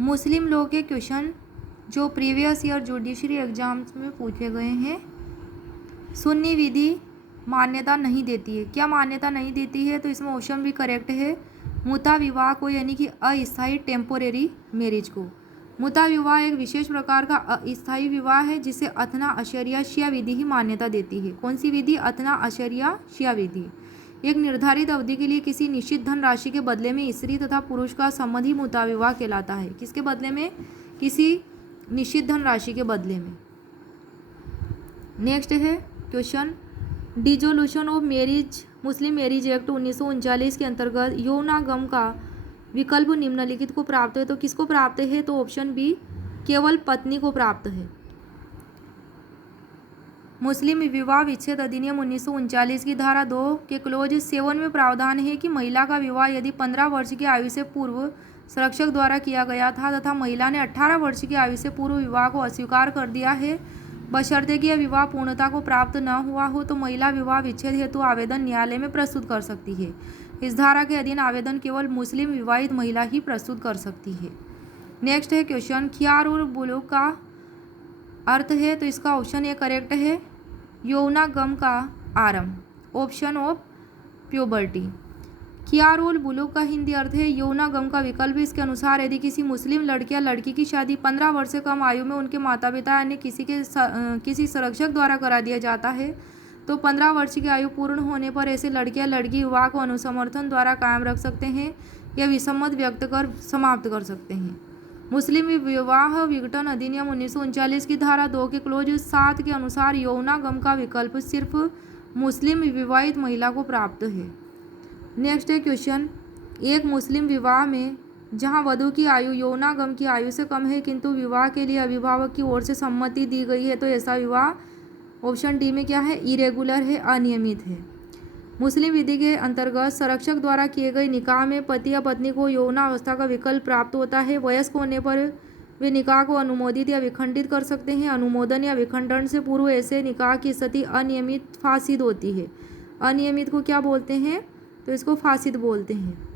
मुस्लिम law के question जो previous year judiciary exams में पूछे गए हैं। सुन्नी विधि मान्यता नहीं देती है। क्या मान्यता नहीं देती है? तो इसमें ऑप्शन भी करेक्ट है, मुता विवाह को, यानी कि अस्थायी टेम्पोरेरी मैरिज को। मुता विवाह एक विशेष प्रकार का अस्थायी विवाह है जिसे अथना अशरिया शिया विधि ही मान्यता देती है। कौन सी विधि? अथना अशरिया शिया विधि। एक निर्धारित अवधि के लिए किसी निश्चित धन राशि के बदले में स्त्री तथा पुरुष का संबंध ही मुता विवाह कहलाता है। किसके बदले में? किसी निश्चित धन राशि के बदले में। नेक्स्ट है question, dissolution of marriage Muslim marriage act 1939 के अंतर्गत यौनागम का विकल्प निम्नलिखित को प्राप्त है। तो किसको प्राप्त है? तो ऑप्शन बी, केवल पत्नी को प्राप्त है। मुस्लिम विवाह विच्छेद अधिनियम 1939 की धारा 2 के क्लोज 7 में प्रावधान है कि महिला का विवाह यदि 15 वर्ष की आयु से पूर्व संरक्षक द्वारा किया गया था तथा महिला ने 18 वर्ष की आयु से पूर्व विवाह को अस्वीकार कर दिया है, बशर्ते कि यह विवाह पूर्णता को प्राप्त न हुआ हो, तो महिला विवाह विच्छेद हेतु आवेदन न्यायालय में प्रस्तुत कर सकती है। इस धारा के अधीन आवेदन केवल मुस्लिम विवाहित महिला ही प्रस्तुत कर सकती है। नेक्स्ट है क्वेश्चन, खियार और बुलूग का अर्थ है। तो इसका ऑप्शन ए करेक्ट है, यौनागम का आरंभ, ऑप्शन ऑफ प्यूबर्टी। खियार और बुलूग का हिंदी अर्थ है यौनागम का विकल्प। इसके अनुसार यदि किसी मुस्लिम लड़के या लड़की की शादी 15 वर्ष से कम आयु में उनके माता पिता यानी किसी संरक्षक द्वारा करा दिया जाता है, तो 15 वर्ष की आयु पूर्ण होने पर ऐसे लड़के या लड़की विवाह को अनुसमर्थन द्वारा कायम रख सकते हैं या विसम्मत व्यक्त कर समाप्त कर सकते हैं। मुस्लिम विवाह विघटन अधिनियम 1939 की धारा 2 के क्लोज 7 के अनुसार यौनागम का विकल्प सिर्फ मुस्लिम विवाहित महिला को प्राप्त है। नेक्स्ट है क्वेश्चन, एक मुस्लिम विवाह में जहां वधू की आयु यौनागम की आयु से कम है किंतु विवाह के लिए अभिभावक की ओर से सम्मति दी गई है, तो ऐसा विवाह ऑप्शन डी में क्या है? इरेगुलर है, अनियमित है। मुस्लिम विधि के अंतर्गत संरक्षक द्वारा किए गए निकाह में पति या पत्नी को यौनावस्था का विकल्प प्राप्त होता है। वयस्क होने पर वे निकाह को अनुमोदित या विखंडित कर सकते हैं। अनुमोदन या विखंडन से पूर्व ऐसे निकाह की स्थिति अनियमित फासिद होती है। अनियमित को क्या बोलते हैं? तो इसको फासिद बोलते हैं।